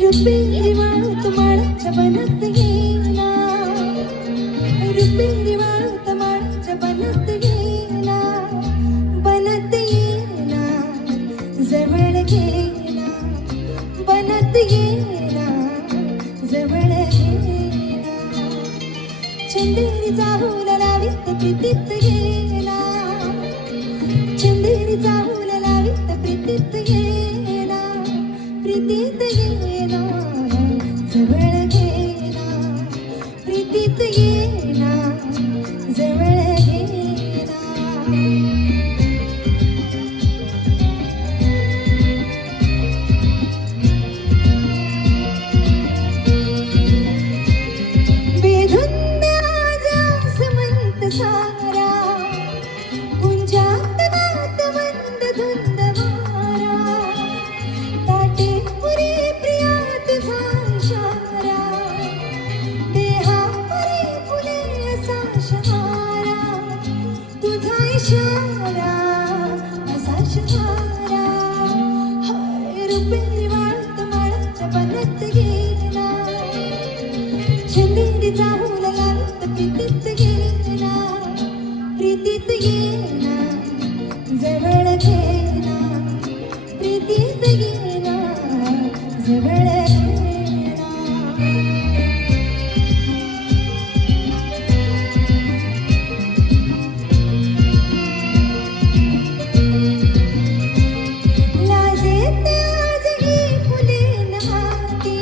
रुपेरी वाळूत माळाच्या बनत येईना, रुपेरी वाळूत माळाच्या बनत येईना, बनत येईना, जवळ घेना, बनत येईना, जवळ घेना. चंदेरी चाहूल लावित प्रीतीत येना, चंदेरी चाहूल लावित प्रीतीत येना, प्रीतीत येना, जवळ घेना, प्रीतीत येना, जवळ घेना. बेधुंद आजास मंत सारा, गुंजात नात मंद धुंद वारा, ताटे पुरे प्रिया तुझा इशारा, देहा परे फुले असा शहारा, तुझा इशारा असा शहारा. हाय रुपेरी वाळूत माळाच्या बनत येईना, चंदेरी चाहूल लावित प्रीतीत येना, प्रीतीत येना, जवळ घेना, प्रीतीत येना, जवळ घेना. लाजेत आजही फुलेन हाती,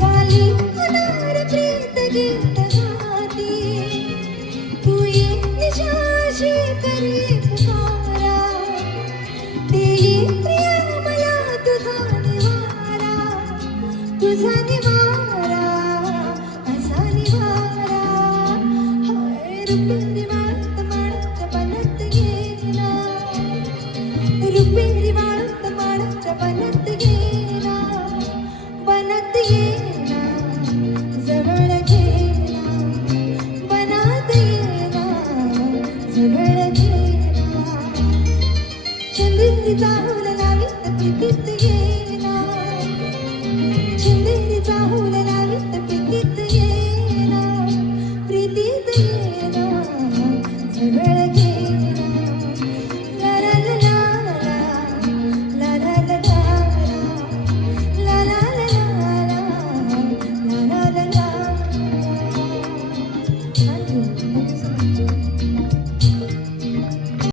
गाली होणार प्रीत गीत गाती, तू ये निशाशी करे पुकारा, देई प्रिया मला तुझा निवारा, तुझा निवारा असा निवारा. हाय रुपेरी वाळूत माळाच्या बनत येईना, रुपेरी वाळूत माळाच्या बनत येईना, बनत येईना, जवळ घेना, बनात येईना, जवळ घेना. चंदेरी चाहूल लावित प्रीतीत येना.